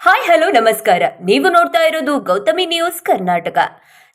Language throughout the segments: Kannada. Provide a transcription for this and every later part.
ಹಾಯ್ ಹಲೋ ನಮಸ್ಕಾರ. ನೀವು ನೋಡ್ತಾ ಇರೋದು ಗೌತಮಿ ನ್ಯೂಸ್ ಕರ್ನಾಟಕ.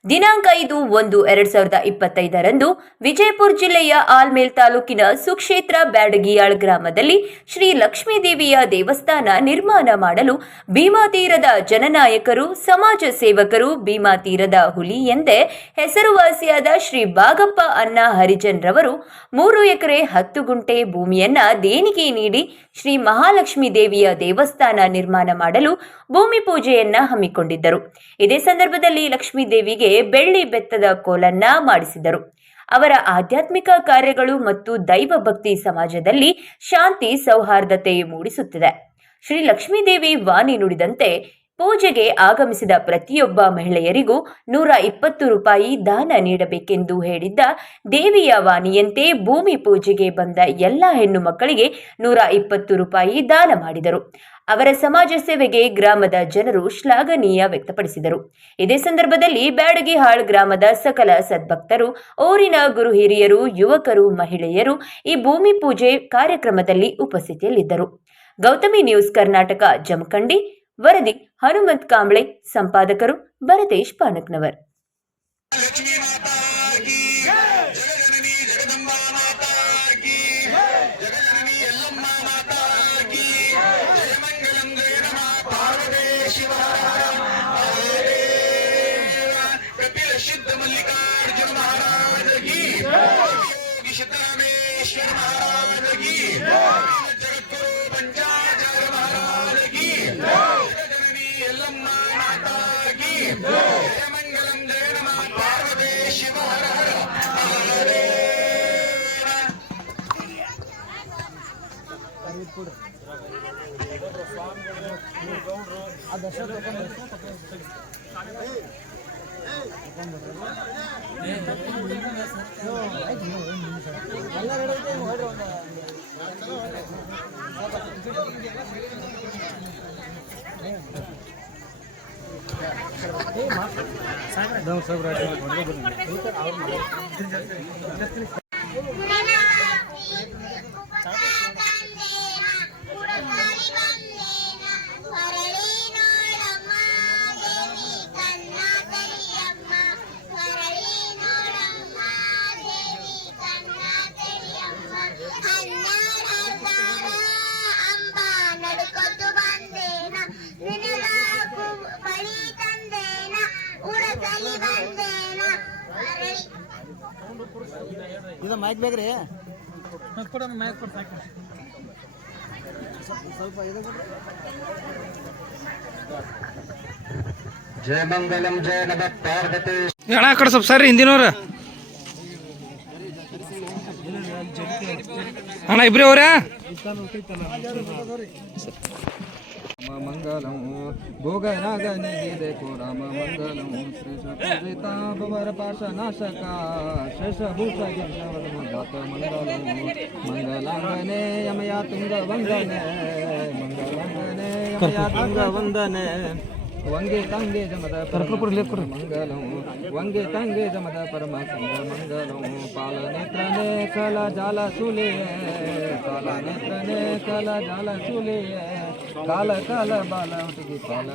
ದಿನಾಂಕ 5/1/2025 ವಿಜಯಪುರ ಜಿಲ್ಲೆಯ ಆಲ್ಮೇಲ್ ತಾಲೂಕಿನ ಸುಕ್ಷೇತ್ರ ಬ್ಯಾಡಗಿಯಾಳ್ ಗ್ರಾಮದಲ್ಲಿ ಶ್ರೀ ಲಕ್ಷ್ಮೀದೇವಿಯ ದೇವಸ್ಥಾನ ನಿರ್ಮಾಣ ಮಾಡಲು ಭೀಮಾ ತೀರದ ಜನನಾಯಕರು, ಸಮಾಜ ಸೇವಕರು, ಭೀಮಾ ತೀರದ ಹುಲಿ ಎಂದೇ ಹೆಸರುವಾಸಿಯಾದ ಶ್ರೀ ಬಾಗಪ್ಪ ಅನ್ನ ಹರಿಜನ್ ರವರು 3 ಎಕರೆ 10 ಗುಂಟೆ ಭೂಮಿಯನ್ನ ದೇಣಿಗೆ ನೀಡಿ ಶ್ರೀ ಮಹಾಲಕ್ಷ್ಮೀ ದೇವಿಯ ದೇವಸ್ಥಾನ ನಿರ್ಮಾಣ ಮಾಡಲು ಭೂಮಿ ಪೂಜೆಯನ್ನ ಹಮ್ಮಿಕೊಂಡಿದ್ದರು. ಇದೇ ಸಂದರ್ಭದಲ್ಲಿ ಲಕ್ಷ್ಮೀ ದೇವಿಗೆ ಬೆಳ್ಳಿ ಬೆತ್ತದ ಕೋಲನ್ನ ಮಾಡಿಸಿದರು. ಅವರ ಆಧ್ಯಾತ್ಮಿಕ ಕಾರ್ಯಗಳು ಮತ್ತು ದೈವ ಭಕ್ತಿ ಸಮಾಜದಲ್ಲಿ ಶಾಂತಿ ಸೌಹಾರ್ದತೆ ಮೂಡಿಸುತ್ತಿದೆ. ಶ್ರೀ ಲಕ್ಷ್ಮೀದೇವಿ ವಾಣಿ ನುಡಿದಂತೆ ಪೂಜೆಗೆ ಆಗಮಿಸಿದ ಪ್ರತಿಯೊಬ್ಬ ಮಹಿಳೆಯರಿಗೂ 120 ರೂಪಾಯಿ ದಾನ ನೀಡಬೇಕೆಂದು ಹೇಳಿದ್ದ ದೇವಿಯ ವಾಣಿಯಂತೆ ಭೂಮಿ ಪೂಜೆಗೆ ಬಂದ ಎಲ್ಲ ಹೆಣ್ಣು ಮಕ್ಕಳಿಗೆ 120 ರೂಪಾಯಿ ದಾನ ಮಾಡಿದರು. ಅವರ ಸಮಾಜ ಸೇವೆಗೆ ಗ್ರಾಮದ ಜನರು ಶ್ಲಾಘನೀಯ ವ್ಯಕ್ತಪಡಿಸಿದರು. ಇದೇ ಸಂದರ್ಭದಲ್ಲಿ ಬ್ಯಾಡಗಿಹಾಳ್ ಗ್ರಾಮದ ಸಕಲ ಸದ್ಭಕ್ತರು, ಊರಿನ ಗುರು ಹಿರಿಯರು, ಯುವಕರು, ಮಹಿಳೆಯರು ಈ ಭೂಮಿ ಪೂಜೆ ಕಾರ್ಯಕ್ರಮದಲ್ಲಿ ಉಪಸ್ಥಿತಿಯಲ್ಲಿದ್ದರು. ಗೌತಮಿ ನ್ಯೂಸ್ ಕರ್ನಾಟಕ ಜಮಖಂಡಿ. ವರದಿ ಹನುಮಂತ್ ಕಾಂಬ್ಳೆ. ಸಂಪಾದಕರು ಭರತೇಶ್ ಪಾನಕ್ನವರ್. ಇದು ಮೈಕ್ ಬೇಕ್ರಿ. ಜಯ ಮಂಗಲಂ ಜಯ ನಮ ಪಾರ್ವತಿ. ಅಣ್ಣ ಆ ಕಡೆ ಸ್ವಲ್ಪ ಸರಿ ಹಿಂದಿನವ್ರ ಅಣ್ಣ ಇಬ್ರಿ ಅವ್ರ ಮಂಗಲಂ ಭೋಗರಾಗನಿದೆ ರಾಮ ಮಂಗಲಂ ಶ್ರೀಷಪೂಜಿತಾಪವರ ಪಾರ್ಶನಾಶಕ ಶೇಷಭೂಷ ದಾತ ಮಂಗಲಂ ಮಂಗಲಾಂಗನೆ ಯಮಯಾ ತುಂಗ ವಂದನೆ ಮಂಗಲಾಂಗನೆ ಯಮಯಾ ತುಂಗ ವಂದನೆ ವಂಗೆ ತಂಗೆ ಜಮದ ಮಂಗಲಂ ವಂಗೆ ತಂಗೆ ಜಮದ ಪರಮ ಸಂಗ ಮಂಗಲಂ ಪಾಲ ನೇತ್ರನೆ ಕಲ ಜಾಲ ಸುಲೆ ಕಾಲ ನೇತ್ರನೆ ಕಲ ಜಾಲ ಸುಲೆ ಕಾಲ ಕಾಲ ಬಾಲ ಹುಡುಗಿ ಕಾಲ